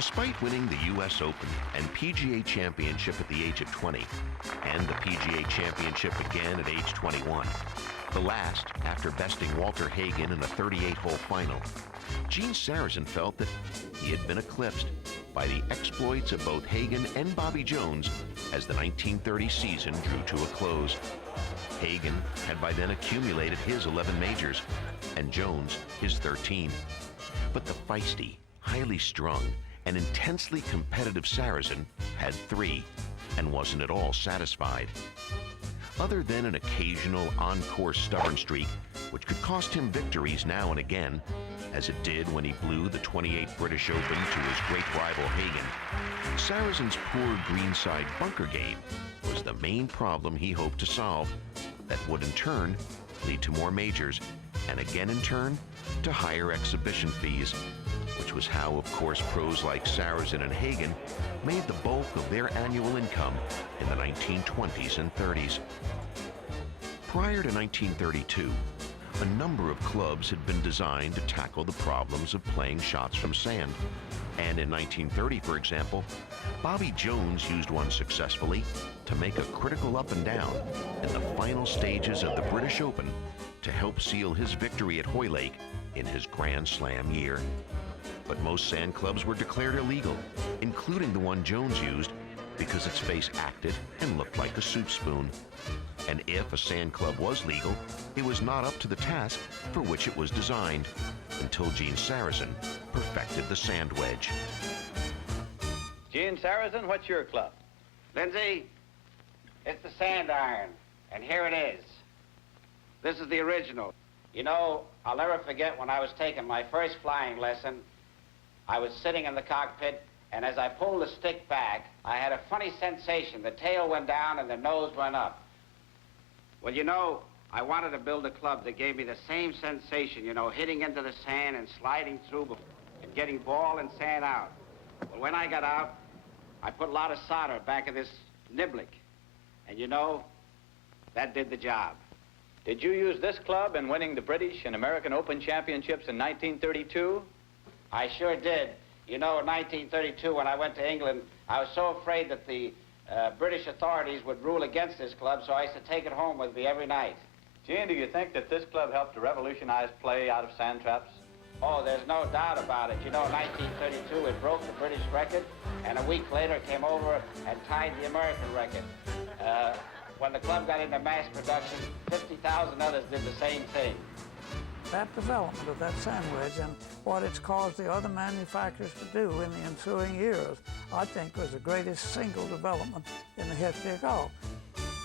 Despite winning the U.S. Open and PGA Championship at the age of 20, and the PGA Championship again at age 21, the last after besting Walter Hagen in a 38-hole final, Gene Sarazen felt that he had been eclipsed by the exploits of both Hagen and Bobby Jones as the 1930 season drew to a close. Hagen had by then accumulated his 11 majors, and Jones his 13. But the feisty, highly strung, and intensely competitive Sarazen had 3, and wasn't at all satisfied. Other than an occasional on-course stubborn streak, which could cost him victories now and again, as it did when he blew the 28th British Open to his great rival Hagen, Sarazen's poor greenside bunker game was the main problem he hoped to solve, that would in turn lead to more majors, and again in turn to higher exhibition fees, which was how, of course, pros like Sarazen and Hagen made the bulk of their annual income in the 1920s and 30s. Prior to 1932, a number of clubs had been designed to tackle the problems of playing shots from sand. And in 1930, for example, Bobby Jones used one successfully to make a critical up and down in the final stages of the British Open to help seal his victory at Hoylake in his Grand Slam year. But most sand clubs were declared illegal, including the one Jones used, because its face acted and looked like a soup spoon. And if a sand club was legal, it was not up to the task for which it was designed, until Gene Sarazen perfected the sand wedge. Gene Sarazen, what's your club? Lindsay, it's the sand iron, and here it is. This is the original. You know, I'll never forget when I was taking my first flying lesson, I was sitting in the cockpit, and as I pulled the stick back, I had a funny sensation. The tail went down and the nose went up. Well, you know, I wanted to build a club that gave me the same sensation, you know, hitting into the sand and sliding through and getting ball and sand out. Well, when I got out, I put a lot of solder back in this niblick. And you know, that did the job. Did you use this club in winning the British and American Open Championships in 1932? I sure did. You know, in 1932, when I went to England, I was so afraid that the British authorities would rule against this club, so I used to take it home with me every night. Gene, do you think that this club helped to revolutionize play out of sand traps? Oh, there's no doubt about it. You know, in 1932, it broke the British record, and a week later it came over and tied the American record. When the club got into mass production, 50,000 others did the same thing. That development of that sand wedge and what it's caused the other manufacturers to do in the ensuing years, I think was the greatest single development in the history of golf.